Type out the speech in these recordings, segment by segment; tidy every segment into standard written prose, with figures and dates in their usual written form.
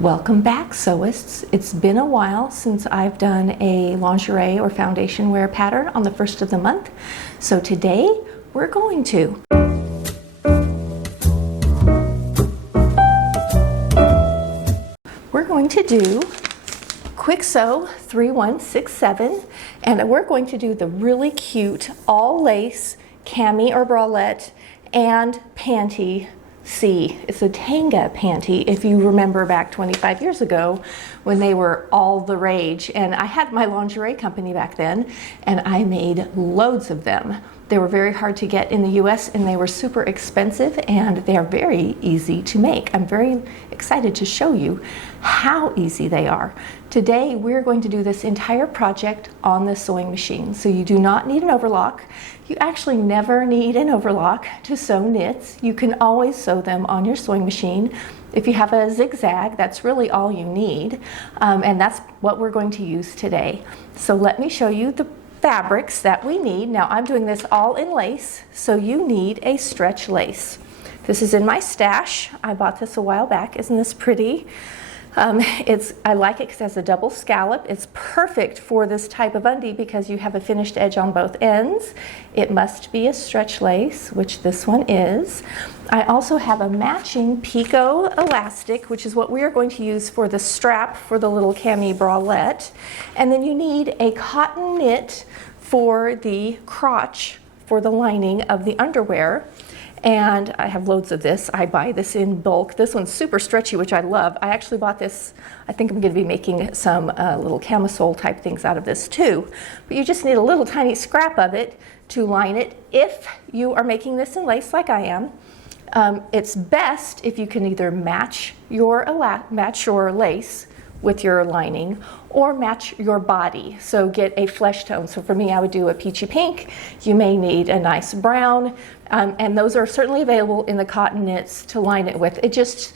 Welcome back, sewists. It's been a while since I've done a lingerie or foundation wear pattern on the first of the month. So today we're going to. We're going to do Kwik Sew 3167, and we're going to do the really cute all lace cami or bralette and panty. It's a tanga panty, if you remember back 25 years ago when they were all the rage. And I had my lingerie company back then, and I made loads of them. They were very hard to get in the US, and they were super expensive, and they are very easy to make. I'm very excited to show you how easy they are. Today we're going to do this entire project on the sewing machine, so you do not need an overlock. You actually never need an overlock to sew knits. You can always sew them on your sewing machine. If you have a zigzag, that's really all you need, and that's what we're going to use today. So let me show you the fabrics that we need. Now I'm doing this all in lace, so you need a stretch lace. This is in my stash. I bought this a while back. Isn't this pretty? I like it because it has a double scallop. It's perfect for this type of undie because you have a finished edge on both ends. It must be a stretch lace, which this one is. I also have a matching picot elastic, which is what we are going to use for the strap for the little cami bralette. And then you need a cotton knit for the crotch for the lining of the underwear. And I have loads of this. I buy this in bulk. This one's super stretchy, which I love. I actually bought this. I think I'm going to be making some little camisole type things out of this too. But you just need a little tiny scrap of it to line it. If you are making this in lace like I am, it's best if you can either match your lace with your lining or match your body. So get a flesh tone. So for me, I would do a peachy pink. You may need a nice brown, and those are certainly available in the cotton knits to line it with. It just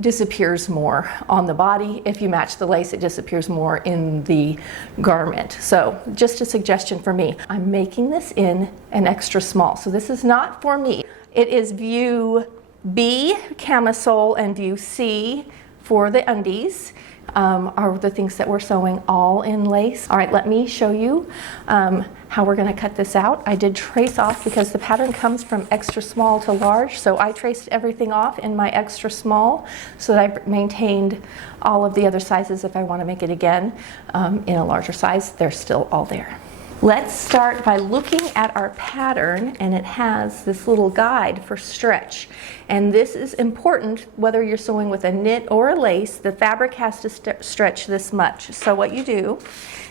disappears more on the body. If you match the lace, it disappears more in the garment. So just a suggestion for me. I'm making this in an extra small. So this is not for me. It is view B, camisole, and view C for the undies. Are the things that we're sewing all in lace. All right, let me show you how we're going to cut this out. I did trace off because the pattern comes from extra small to large, so I traced everything off in my extra small so that I maintained all of the other sizes if I want to make it again in a larger size. They're still all there. Let's start by looking at our pattern, and it has this little guide for stretch. And this is important whether you're sewing with a knit or a lace. The fabric has to stretch this much. So what you do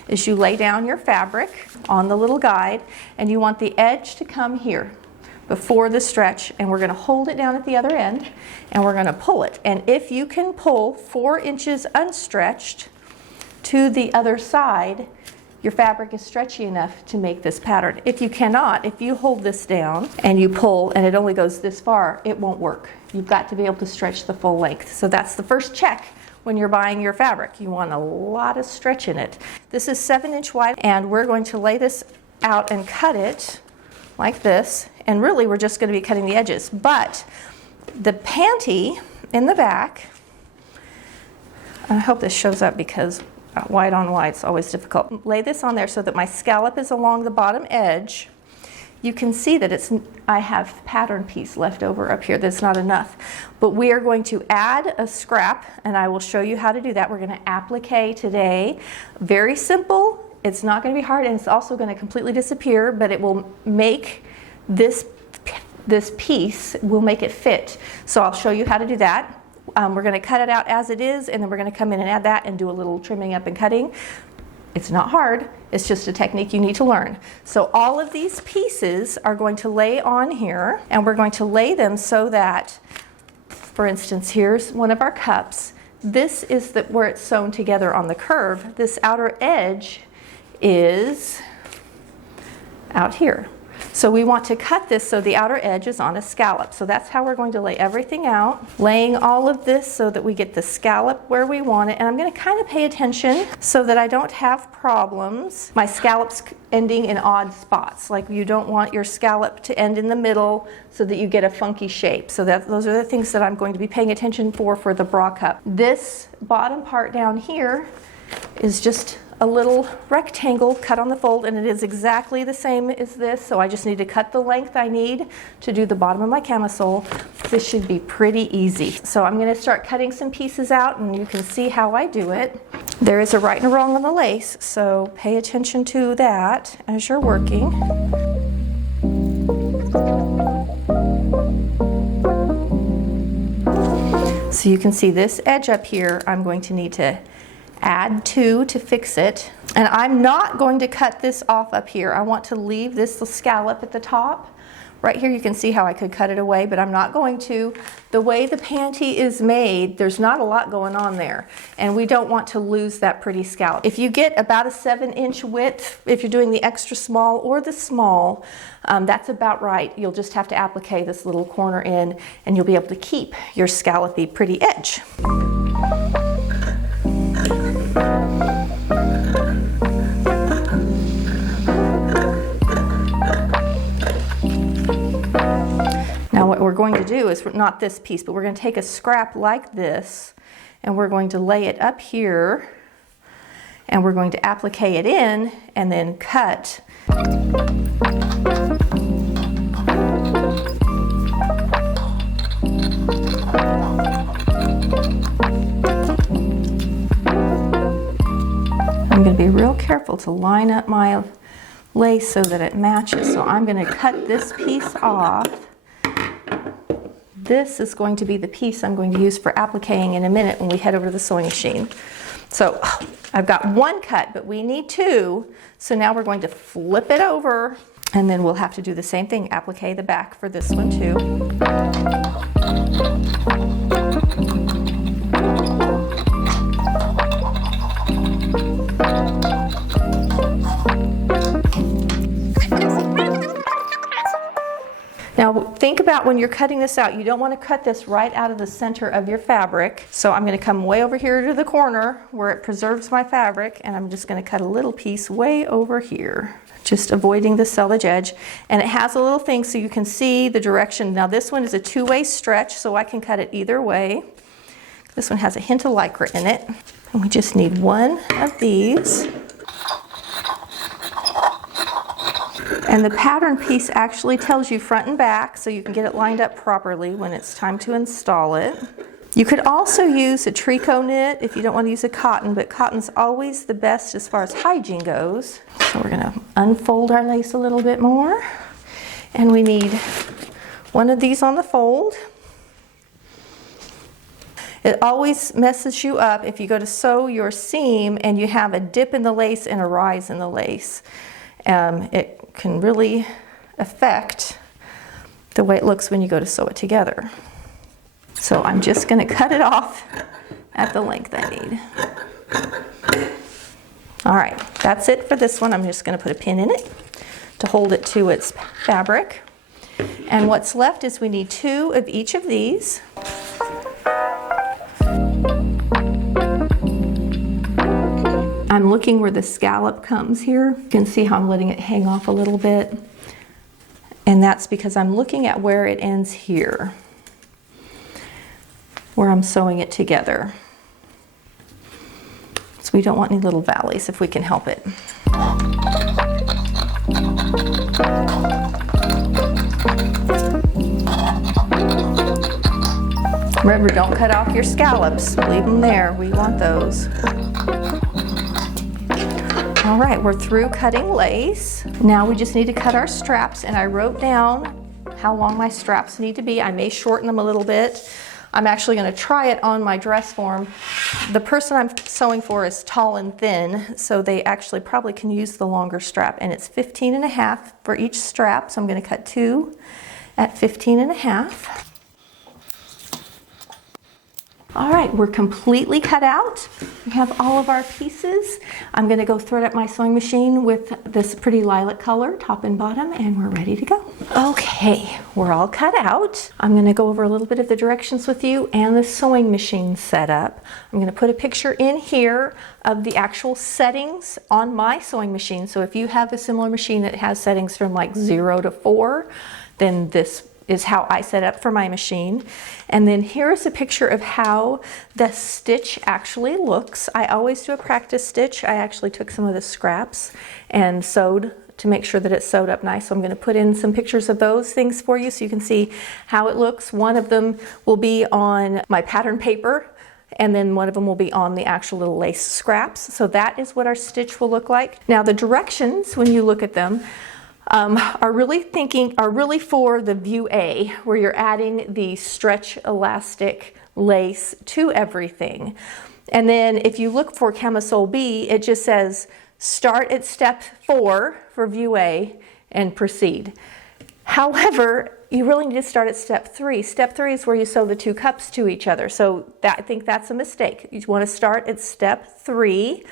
is you lay down your fabric on the little guide, and you want the edge to come here before the stretch, and we're going to hold it down at the other end, and we're going to pull it. And if you can pull 4 inches unstretched to the other side, your fabric is stretchy enough to make this pattern. If you cannot, if you hold this down and you pull and it only goes this far, it won't work. You've got to be able to stretch the full length. So that's the first check when you're buying your fabric. You want a lot of stretch in it. This is 7-inch wide, and we're going to lay this out and cut it like this. And really, we're just going to be cutting the edges. But the panty in the back, I hope this shows up because wide on wide is always difficult. Lay this on there so that my scallop is along the bottom edge. You can see that I have pattern piece left over up here. That's not enough. But we are going to add a scrap, and I will show you how to do that. We're going to applique today. Very simple. It's not going to be hard, and it's also going to completely disappear, but it will make this piece, will make it fit. So I'll show you how to do that. We're going to cut it out as it is, and then we're going to come in and add that and do a little trimming up and cutting. It's not hard. It's just a technique you need to learn. So all of these pieces are going to lay on here, and we're going to lay them so that, for instance, here's one of our cups. This is where it's sewn together on the curve. This outer edge is out here. So we want to cut this so the outer edge is on a scallop. So that's how we're going to lay everything out, laying all of this so that we get the scallop where we want it. And I'm going to kind of pay attention so that I don't have problems. My scallops ending in odd spots. Like you don't want your scallop to end in the middle so that you get a funky shape. So those are the things that I'm going to be paying attention for the bra cup. This bottom part down here is just a little rectangle cut on the fold, and it is exactly the same as this, so I just need to cut the length I need to do the bottom of my camisole. This should be pretty easy. So I'm going to start cutting some pieces out, and you can see how I do it. There is a right and a wrong on the lace, so pay attention to that as you're working. So you can see this edge up here, I'm going to need to add 2 to fix it. And I'm not going to cut this off up here. I want to leave this scallop at the top. Right here you can see how I could cut it away, but I'm not going to. The way the panty is made, there's not a lot going on there, and we don't want to lose that pretty scallop. If you get about a 7-inch width, if you're doing the extra small or the small, that's about right. You'll just have to applique this little corner in, and you'll be able to keep your scallopy pretty edge. Now what we're going to do is, not this piece, but we're going to take a scrap like this and we're going to lay it up here and we're going to applique it in and then cut. I'm going to be real careful to line up my lace so that it matches. So I'm going to cut this piece off. This is going to be the piece I'm going to use for appliquing in a minute when we head over to the sewing machine. So I've got 1 cut, but we need 2. So now we're going to flip it over, and then we'll have to do the same thing, applique the back for this one too. Now think about when you're cutting this out, you don't want to cut this right out of the center of your fabric. So I'm going to come way over here to the corner where it preserves my fabric, and I'm just going to cut a little piece way over here, just avoiding the selvage edge. And it has a little thing so you can see the direction. Now this one is a 2-way stretch, so I can cut it either way. This one has a hint of lycra in it. And we just need 1 of these. And the pattern piece actually tells you front and back, so you can get it lined up properly when it's time to install it. You could also use a tricot knit if you don't want to use a cotton, but cotton's always the best as far as hygiene goes. So we're going to unfold our lace a little bit more. And we need 1 of these on the fold. It always messes you up if you go to sew your seam and you have a dip in the lace and a rise in the lace. It can really affect the way it looks when you go to sew it together. So I'm just going to cut it off at the length I need. All right, that's it for this one. I'm just going to put a pin in it to hold it to its fabric. And what's left is we need 2 of each of these. I'm looking where the scallop comes here. You can see how I'm letting it hang off a little bit. And that's because I'm looking at where it ends here, where I'm sewing it together. So we don't want any little valleys if we can help it. Remember, don't cut off your scallops. Leave them there. We want those. All right, we're through cutting lace. Now we just need to cut our straps, and I wrote down how long my straps need to be. I may shorten them a little bit. I'm actually going to try it on my dress form. The person I'm sewing for is tall and thin, so they actually probably can use the longer strap, and it's 15.5 for each strap, so I'm going to cut 2 at 15.5. All right, we're completely cut out. We have all of our pieces. I'm gonna go thread up my sewing machine with this pretty lilac color, top and bottom, and we're ready to go. Okay, we're all cut out. I'm gonna go over a little bit of the directions with you and the sewing machine setup. I'm gonna put a picture in here of the actual settings on my sewing machine. So if you have a similar machine that has settings from like 0 to 4, then this is how I set up for my machine. And then here's a picture of how the stitch actually looks. I always do a practice stitch. I actually took some of the scraps and sewed to make sure that it's sewed up nice. So I'm going to put in some pictures of those things for you so you can see how it looks. One of them will be on my pattern paper, and then one of them will be on the actual little lace scraps. So that is what our stitch will look like. Now the directions, when you look at them, are really for the view A, where you're adding the stretch elastic lace to everything. And then if you look for camisole B, it just says start at step 4 for view A and proceed. However, you really need to start at step 3. Step 3 is where you sew the 2 cups to each other. So I think that's a mistake. You want to start at step 3.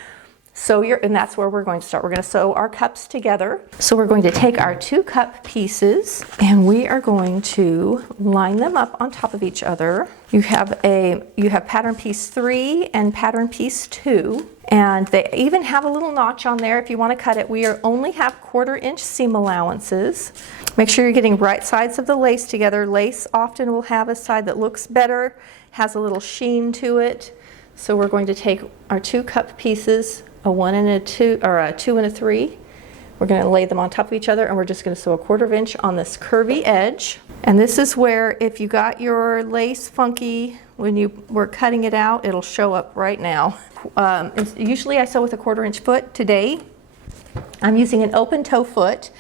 And that's where we're going to start. We're going to sew our cups together. So we're going to take our 2 cup pieces and we are going to line them up on top of each other. You have pattern piece 3 and pattern piece 2. And they even have a little notch on there if you want to cut it. We only have 1/4 inch seam allowances. Make sure you're getting right sides of the lace together. Lace often will have a side that looks better, has a little sheen to it. So we're going to take our 2 cup pieces, a 1 and a 2, or a 2 and a 3. We're going to lay them on top of each other, and we're just going to sew a 1/4 inch on this curvy edge. And this is where, if you got your lace funky when you were cutting it out, it'll show up right now. Usually I sew with a 1/4 inch foot. Today I'm using an open toe foot.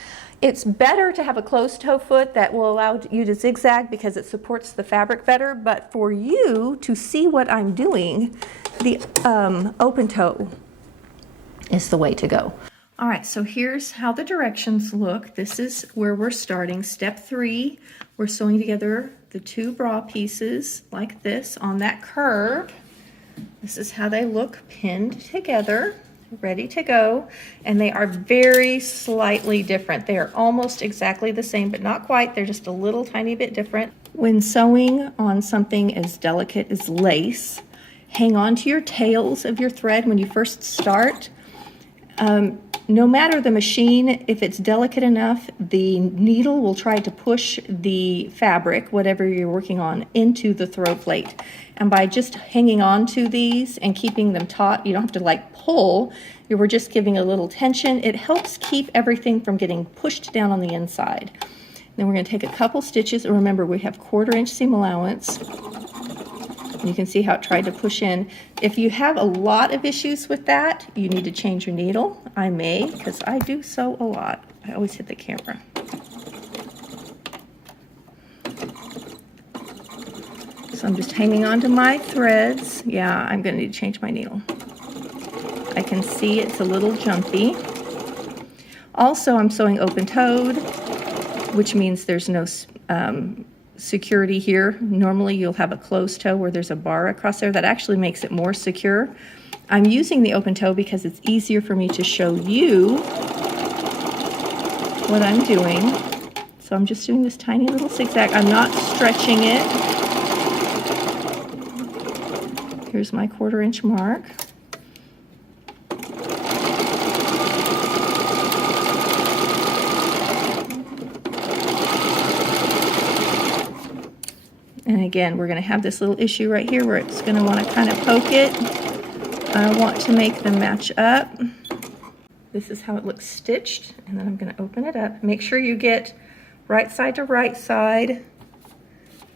It's better to have a closed toe foot that will allow you to zigzag because it supports the fabric better, but for you to see what I'm doing, the open toe is the way to go. All right, so here's how the directions look. This is where we're starting. Step 3, we're sewing together the 2 bra pieces like this on that curve. This is how they look pinned together, ready to go. And they are very slightly different. They are almost exactly the same, but not quite. They're just a little tiny bit different. When sewing on something as delicate as lace, hang on to your tails of your thread when you first start. No matter the machine, if it's delicate enough, the needle will try to push the fabric, whatever you're working on, into the throw plate. And by just hanging on to these and keeping them taut, you don't have to like pull, you were just giving a little tension. It helps keep everything from getting pushed down on the inside. Then we're going to take a couple stitches, and remember we have 1/4 inch seam allowance. You can see how it tried to push in. If you have a lot of issues with that, you need to change your needle. I may, because I do sew a lot. I always hit the camera. So I'm just hanging on to my threads. Yeah, I'm going to need to change my needle. I can see it's a little jumpy. Also, I'm sewing open-toed, which means there's no security here. Normally you'll have a closed toe where there's a bar across there. That actually makes it more secure. I'm using the open toe because it's easier for me to show you what I'm doing. So I'm just doing this tiny little zigzag. I'm not stretching it. Here's my 1/4 inch mark. And again, we're going to have this little issue right here where it's going to want to kind of poke it. I want to make them match up. This is how it looks stitched, and then I'm going to open it up. Make sure you get right side to right side.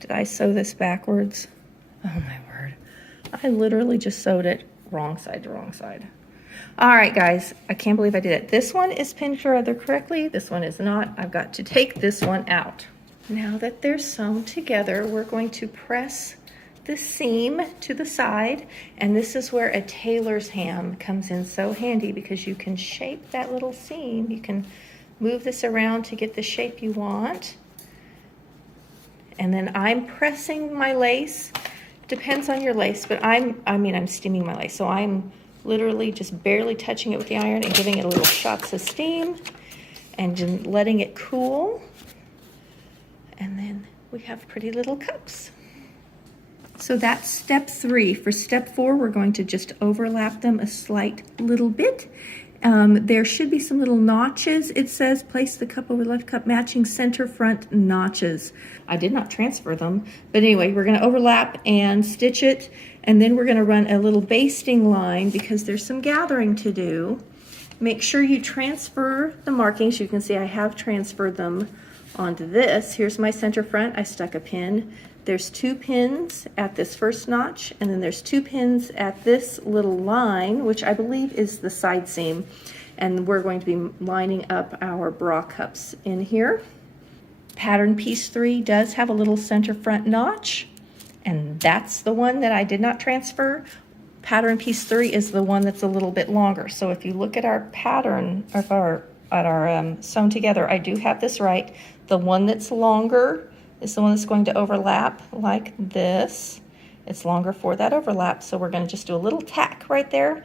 Did I sew this backwards? Oh my word. I literally just sewed it wrong side to wrong side. All right, guys, I can't believe I did it. This one is pinned together correctly. This one is not. I've got to take this one out. Now that they're sewn together, we're going to press the seam to the side, and this is where a tailor's ham comes in so handy because you can shape that little seam. You can move this around to get the shape you want. And then I'm pressing my lace Depends on your lace, but I'm steaming my lace, so I'm literally just barely touching it with the iron and giving it a little shots of steam and just letting it cool. And then we have pretty little cups. So that's step 3. For step 4, we're going to just overlap them a slight little bit. There should be some little notches. It says place the cup over left cup matching center front notches. I did not transfer them, but anyway, we're going to overlap and stitch it, and then we're going to run a little basting line because there's some gathering to do. Make sure you transfer the markings. You can see I have transferred them onto this. Here's my center front. I stuck a pin. There's 2 pins at this first notch, and then there's 2 pins at this little line, which I believe is the side seam. And we're going to be lining up our bra cups in here. Pattern piece 3 does have a little center front notch, and that's the one that I did not transfer. Pattern piece 3 is the one that's a little bit longer. So if you look at our pattern of our sewn together, I do have this right. The one that's longer is the one that's going to overlap like this. It's longer for that overlap, so we're going to just do a little tack right there,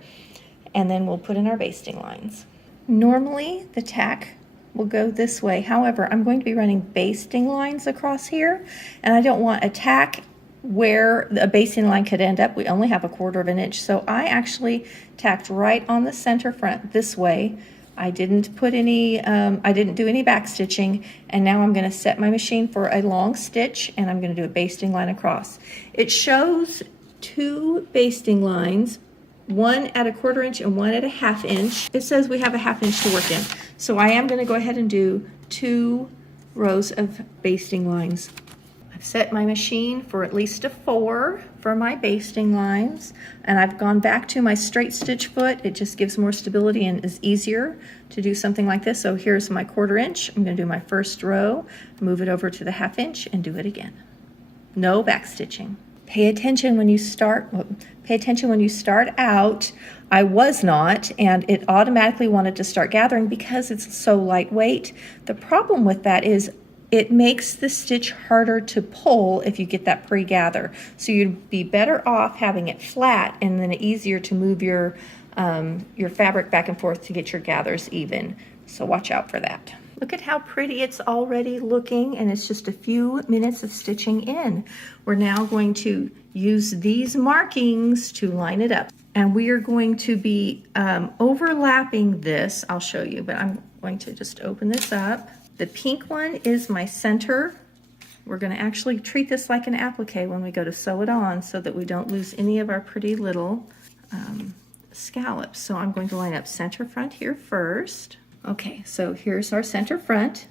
and then we'll put in our basting lines. Normally the tack will go this way. However, I'm going to be running basting lines across here, and I don't want a tack where a basting line could end up. We only have 1/4 inch, so I actually tacked right on the center front this way. I didn't put any, I didn't do any back stitching, and now I'm going to set my machine for a long stitch, and I'm going to do a basting line across. It shows 2 basting lines, one at 1/4 inch and one at 1/2 inch. It says we have 1/2 inch to work in, so I am going to go ahead and do 2 rows of basting lines. I've set my machine for at least a 4 for my basting lines, and I've gone back to my straight stitch foot. It just gives more stability and is easier to do something like this. So here's my 1/4 inch. I'm going to do my first row, move it over to the 1/2 inch, and do it again. No back stitching. Pay attention when you start. Pay attention when you start out. I was not, and it automatically wanted to start gathering because it's so lightweight. The problem with that is it makes the stitch harder to pull if you get that pre-gather. So you'd be better off having it flat and then easier to move your fabric back and forth to get your gathers even. So watch out for that. Look at how pretty it's already looking, and it's just a few minutes of stitching in. We're now going to use these markings to line it up. And we are going to be overlapping this. I'll show you, but I'm going to just open this up. The pink one is my center. We're going to actually treat this like an applique when we go to sew it on so that we don't lose any of our pretty little scallops. So I'm going to line up center front here first. Okay, so here's our center front.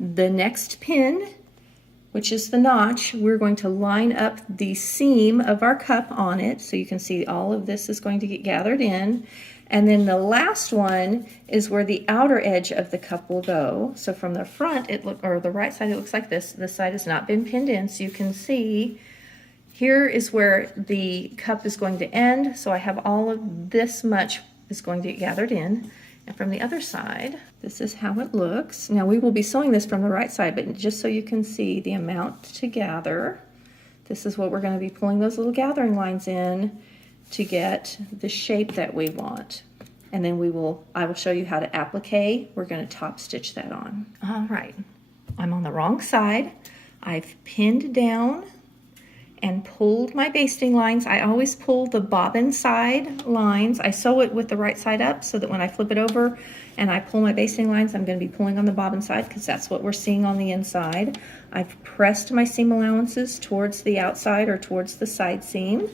The next pin, which is the notch, we're going to line up the seam of our cup on it. So you can see all of this is going to get gathered in. And then the last one is where the outer edge of the cup will go. So from the front, or the right side, it looks like this. This side has not been pinned in, so you can see here is where the cup is going to end. So I have all of this much is going to get gathered in. And from the other side, this is how it looks. Now we will be sewing this from the right side, but just so you can see the amount to gather, this is what we're going to be pulling those little gathering lines in to get the shape that we want. And then I will show you how to applique. We're going to top stitch that on. All right, I'm on the wrong side. I've pinned down and pulled my basting lines. I always pull the bobbin side lines. I sew it with the right side up so that when I flip it over and I pull my basting lines, I'm going to be pulling on the bobbin side because that's what we're seeing on the inside. I've pressed my seam allowances towards the outside or towards the side seam.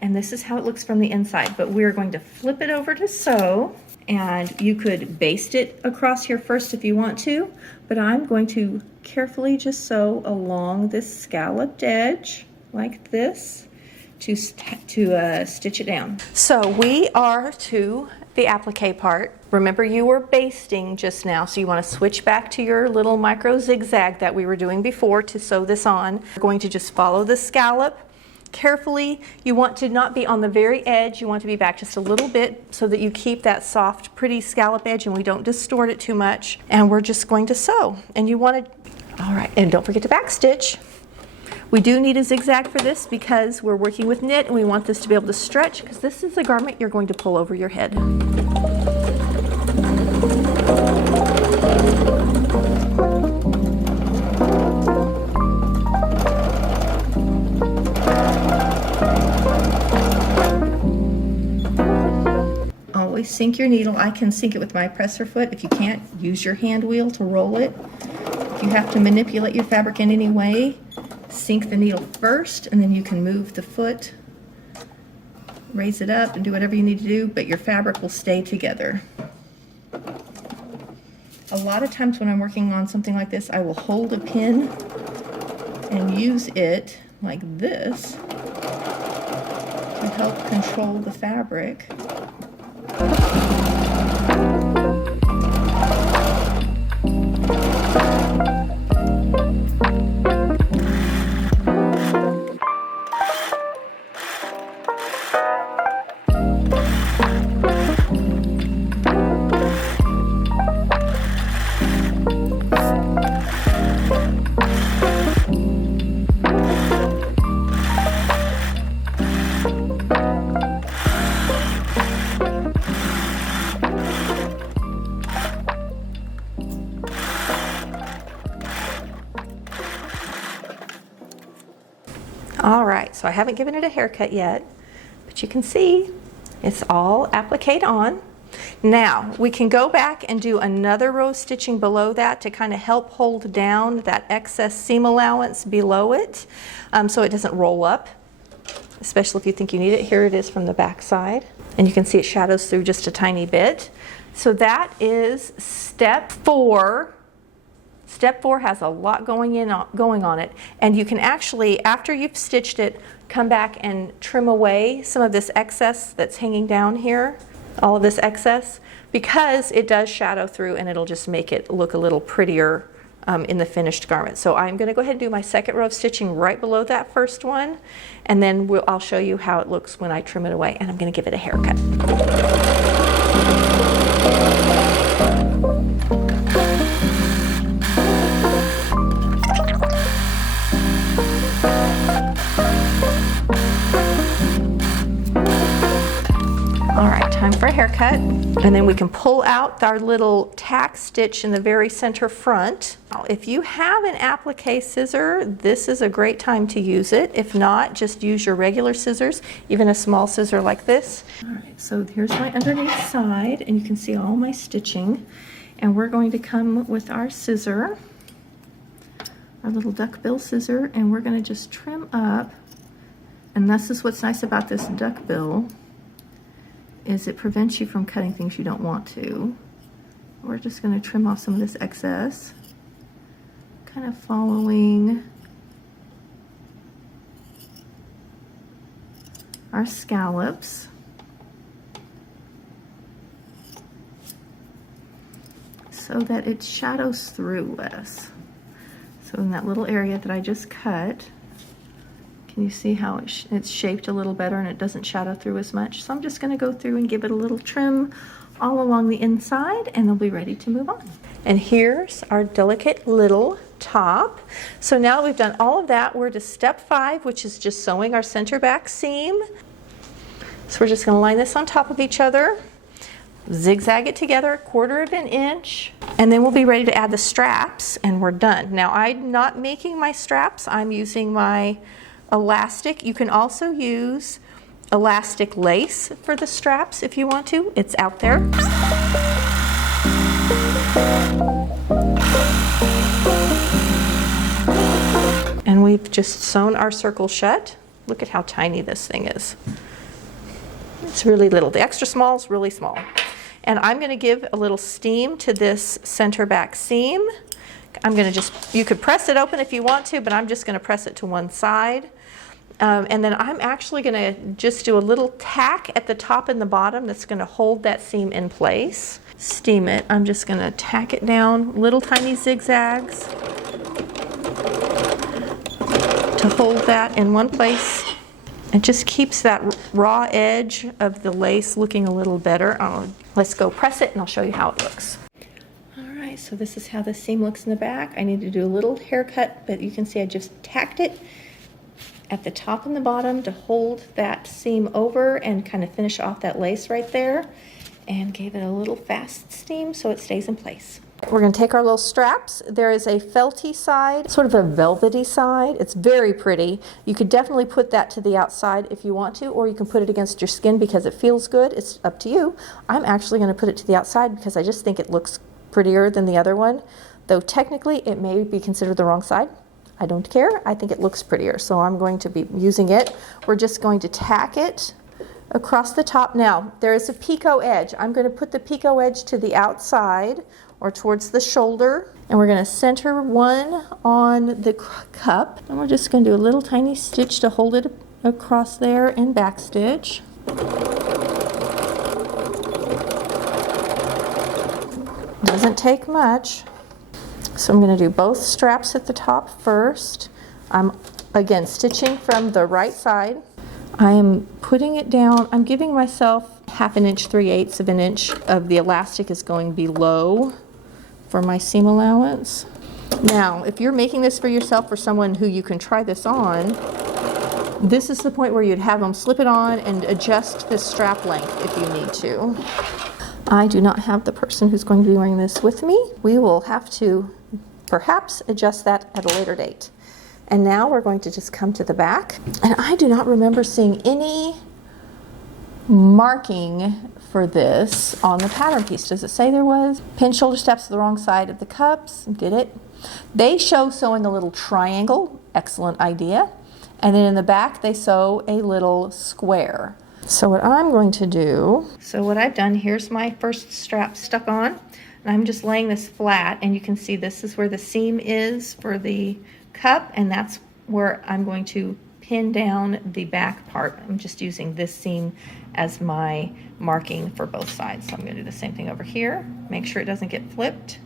And this is how it looks from the inside, but we're going to flip it over to sew, and you could baste it across here first if you want to, but I'm going to carefully just sew along this scalloped edge like this to stitch it down. So we are to the applique part. Remember, you were basting just now, so you want to switch back to your little micro zigzag that we were doing before to sew this on. We're going to just follow the scallop carefully. You want to not be on the very edge. You want to be back just a little bit so that you keep that soft, pretty scallop edge and we don't distort it too much. And we're just going to sew. And you want to, all right, and don't forget to back stitch. We do need a zigzag for this because we're working with knit and we want this to be able to stretch, because this is a garment you're going to pull over your head. Always sink your needle. I can sink it with my presser foot. If you can't, use your hand wheel to roll it. If you have to manipulate your fabric in any way, sink the needle first, and then you can move the foot, raise it up, and do whatever you need to do, but your fabric will stay together. A lot of times when I'm working on something like this, I will hold a pin and use it like this to help control the fabric. All right, so I haven't given it a haircut yet, but you can see it's all appliqued on. Now we can go back and do another row of stitching below that to kind of help hold down that excess seam allowance below it, so it doesn't roll up, especially if you think you need it. Here it is from the back side, and you can see it shadows through just a tiny bit. So that is step 4. Step 4 has a lot going on it, and you can actually, after you've stitched it, come back and trim away some of this excess that's hanging down here, all of this excess, because it does shadow through and it'll just make it look a little prettier in the finished garment. So I'm going to go ahead and do my second row of stitching right below that first one, and then I'll show you how it looks when I trim it away, and I'm going to give it a haircut. All right, time for a haircut. And then we can pull out our little tack stitch in the very center front. Now, if you have an applique scissor, this is a great time to use it. If not, just use your regular scissors, even a small scissor like this. All right, so here's my underneath side, and you can see all my stitching. And we're going to come with our scissor, our little duckbill scissor, and we're going to just trim up. And this is what's nice about this duckbill, is it prevents you from cutting things you don't want to. We're just going to trim off some of this excess, kind of following our scallops. So that it shadows through less. So in that little area that I just cut, can you see how it's shaped a little better and it doesn't shadow through as much? So I'm just going to go through and give it a little trim all along the inside, and they'll be ready to move on. And here's our delicate little top. So now that we've done all of that, we're to step 5, which is just sewing our center back seam. So we're just going to line this on top of each other, zigzag it together 1/4 of an inch, and then we'll be ready to add the straps, and we're done. Now I'm not making my straps, I'm using my elastic. You can also use elastic lace for the straps if you want to. It's out there. And we've just sewn our circle shut. Look at how tiny this thing is. It's really little. The extra small is really small. And I'm going to give a little steam to this center back seam. I'm going to you could press it open if you want to, but I'm just going to press it to one side. And then I'm actually going to just do a little tack at the top and the bottom that's going to hold that seam in place. Steam it. I'm just going to tack it down, little tiny zigzags to hold that in one place. It just keeps that raw edge of the lace looking a little better. Let's go press it and I'll show you how it looks. All right, so this is how the seam looks in the back. I need to do a little haircut, but you can see I just tacked it at the top and the bottom to hold that seam over and kind of finish off that lace right there, and gave it a little fast steam so it stays in place. We're going to take our little straps. There is a felty side, sort of a velvety side. It's very pretty. You could definitely put that to the outside if you want to, or you can put it against your skin because it feels good. It's up to you. I'm actually going to put it to the outside because I just think it looks prettier than the other one, though technically it may be considered the wrong side. I don't care. I think it looks prettier, so I'm going to be using it. We're just going to tack it across the top. Now, there is a picot edge. I'm going to put the picot edge to the outside or towards the shoulder, and we're going to center one on the cup, and we're just going to do a little tiny stitch to hold it across there and back stitch. Doesn't take much. So I'm going to do both straps at the top first. I'm again stitching from the right side. I am putting it down. I'm giving myself 1/2 inch, 3/8 of an inch of the elastic is going below for my seam allowance. Now, if you're making this for yourself, for someone who you can try this on, this is the point where you'd have them slip it on and adjust the strap length if you need to. I do not have the person who's going to be wearing this with me. We will have to perhaps adjust that at a later date. And now we're going to just come to the back. And I do not remember seeing any marking for this on the pattern piece. Does it say there was? Pin shoulder straps to the wrong side of the cups. Did it? They show sewing a little triangle. Excellent idea. And then in the back they sew a little square. So what I'm going to do, so what I've done, here's my first strap stuck on, and I'm just laying this flat, and you can see this is where the seam is for the cup, and that's where I'm going to pin down the back part. I'm just using this seam as my marking for both sides. So I'm going to do the same thing over here, make sure it doesn't get flipped,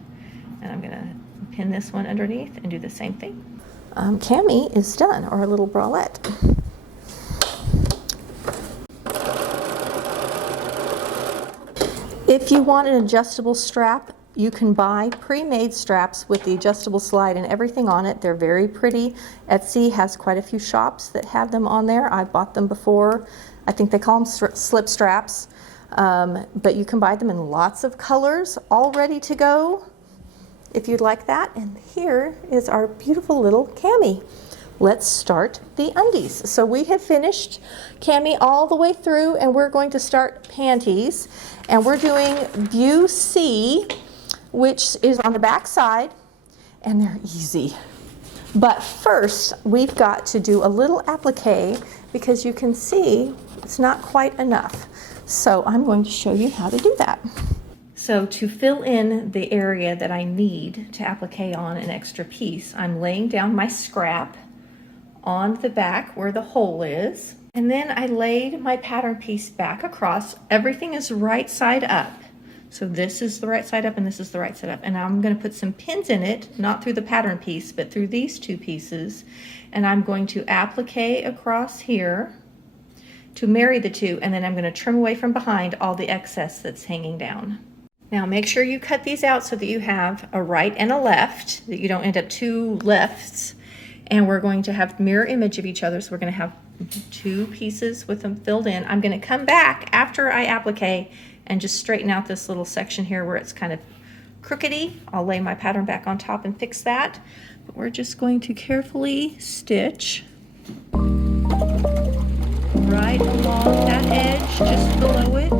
and I'm going to pin this one underneath and do the same thing. Cami is done, or a little bralette. If you want an adjustable strap, you can buy pre-made straps with the adjustable slide and everything on it. They're very pretty. Etsy has quite a few shops that have them on there. I've bought them before. I think they call them slip straps. But you can buy them in lots of colors, all ready to go if you'd like that. And here is our beautiful little cami. Let's start the undies. So we have finished cami all the way through, and we're going to start panties. And we're doing view C, which is on the back side, and they're easy. But first, we've got to do a little applique because you can see it's not quite enough. So I'm going to show you how to do that. So to fill in the area that I need to applique on an extra piece, I'm laying down my scrap on the back where the hole is, and then I laid my pattern piece back across. Everything is right side up. So this is the right side up and this is the right side up. And I'm going to put some pins in it, not through the pattern piece, but through these two pieces. And I'm going to applique across here to marry the two, and then I'm going to trim away from behind all the excess that's hanging down. Now make sure you cut these out so that you have a right and a left, that you don't end up two lefts. And we're going to have mirror image of each other, so we're going to have two pieces with them filled in. I'm going to come back after I applique and just straighten out this little section here where it's kind of crookedy. I'll lay my pattern back on top and fix that. But we're just going to carefully stitch right along that edge, just below it,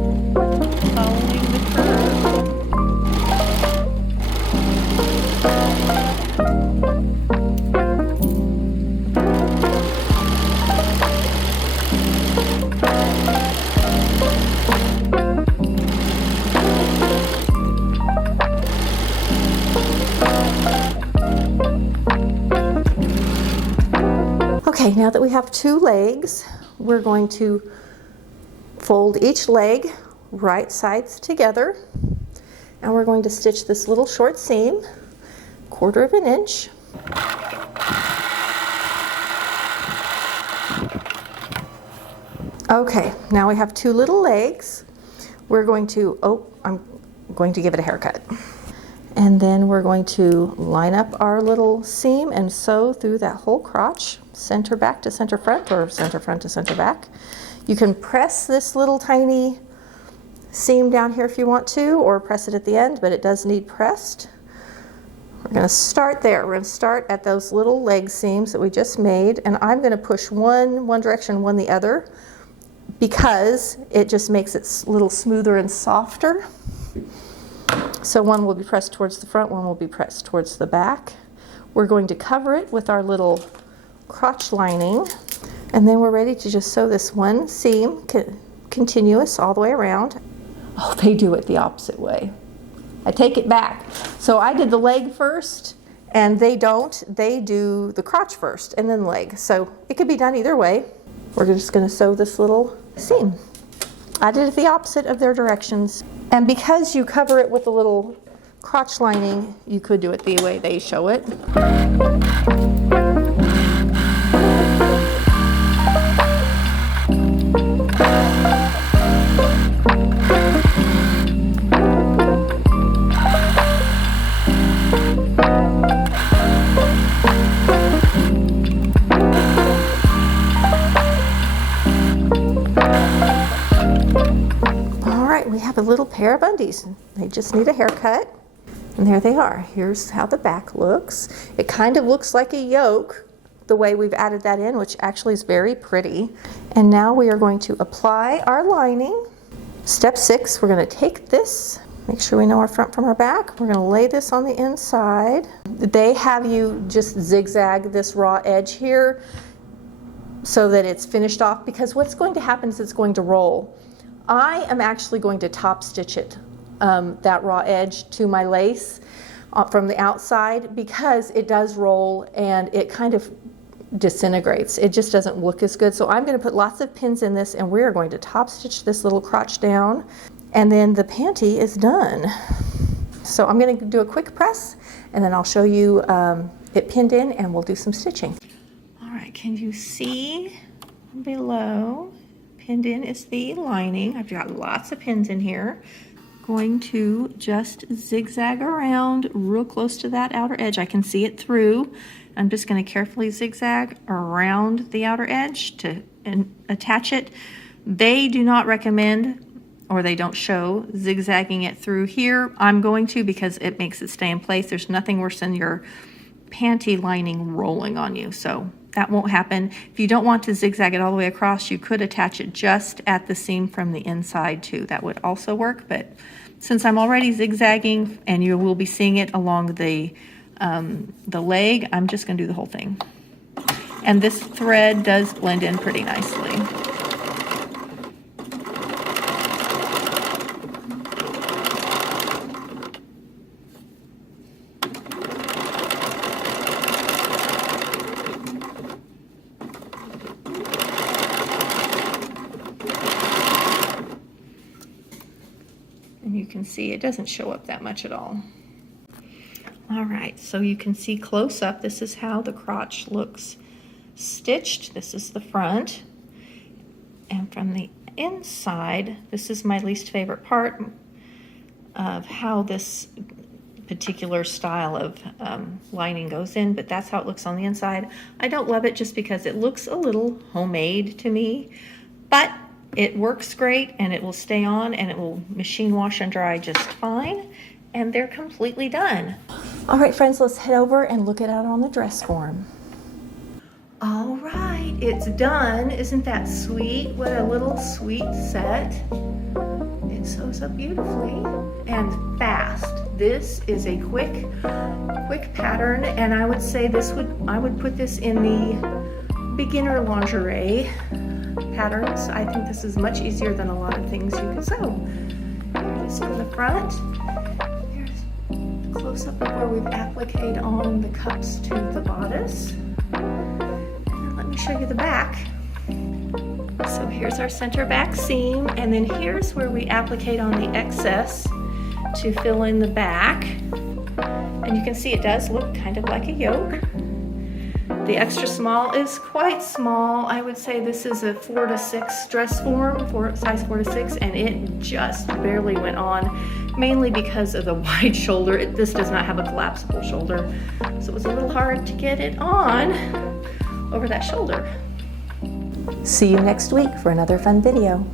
following the curve. Okay, now that we have two legs, we're going to fold each leg right sides together, and we're going to stitch this little short seam, 1/4 of an inch. Okay, now we have two little legs. We're going to, I'm going to give it a haircut. And then we're going to line up our little seam and sew through that whole crotch. center back to center front or center front to center back. You can press this little tiny seam down here if you want to, or press it at the end, but it does need pressed. We're going to start there. We're going to start at those little leg seams that we just made, and I'm going to push one direction, one the other, because it just makes it a little smoother and softer. So one will be pressed towards the front, one will be pressed towards the back. We're going to cover it with our little crotch lining, and then we're ready to just sew this one seam continuous all the way around. Oh, they do it the opposite way. I take it back. So I did the leg first, and they don't. They do the crotch first and then leg. So it could be done either way. We're just going to sew this little seam. I did it the opposite of their directions. And because you cover it with a little crotch lining, you could do it the way they show it. We have a little pair of undies. They just need a haircut. And there they are. Here's how the back looks. It kind of looks like a yoke the way we've added that in, which actually is very pretty. And now we are going to apply our lining. Step 6, we're going to take this, make sure we know our front from our back. We're going to lay this on the inside. They have you just zigzag this raw edge here so that it's finished off, because what's going to happen is it's going to roll. I am actually going to top stitch it, that raw edge to my lace from the outside, because it does roll and it kind of disintegrates. It just doesn't look as good. So I'm going to put lots of pins in this, and we're going to top stitch this little crotch down, and then the panty is done. So I'm going to do a quick press, and then I'll show you it pinned in, and we'll do some stitching. All right, can you see below? Pinned in is the lining. I've got lots of pins in here. Going to just zigzag around real close to that outer edge. I can see it through. I'm just going to carefully zigzag around the outer edge to attach it. They do not recommend, or they don't show, zigzagging it through here. I'm going to, because it makes it stay in place. There's nothing worse than your panty lining rolling on you. So that won't happen. If you don't want to zigzag it all the way across, you could attach it just at the seam from the inside too. That would also work, but since I'm already zigzagging and you will be seeing it along the leg, I'm just going to do the whole thing. And this thread does blend in pretty nicely. And you can see it doesn't show up that much at all. All right, so you can see close up, this is how the crotch looks stitched. This is the front. And from the inside, this is my least favorite part of how this particular style of lining goes in, but that's how it looks on the inside. I don't love it just because it looks a little homemade to me, but it works great, and it will stay on, and it will machine wash and dry just fine, and they're completely done. All right, friends, let's head over and look it out on the dress form. All right, it's done. Isn't that sweet? What a little sweet set. It sews up beautifully and fast. This is a quick pattern, and I would say I would put this in the beginner lingerie patterns. I think this is much easier than a lot of things you can sew. Here it is from the front. Here's a close-up of where we've appliqued on the cups to the bodice. And then let me show you the back. So here's our center back seam, and then here's where we appliqued on the excess to fill in the back. And you can see it does look kind of like a yoke. The extra small is quite small. I would say this is a 4 to 6 dress form, size 4 to 6, and it just barely went on, mainly because of the wide shoulder. This does not have a collapsible shoulder, so it was a little hard to get it on. over that shoulder. See you next week for another fun video.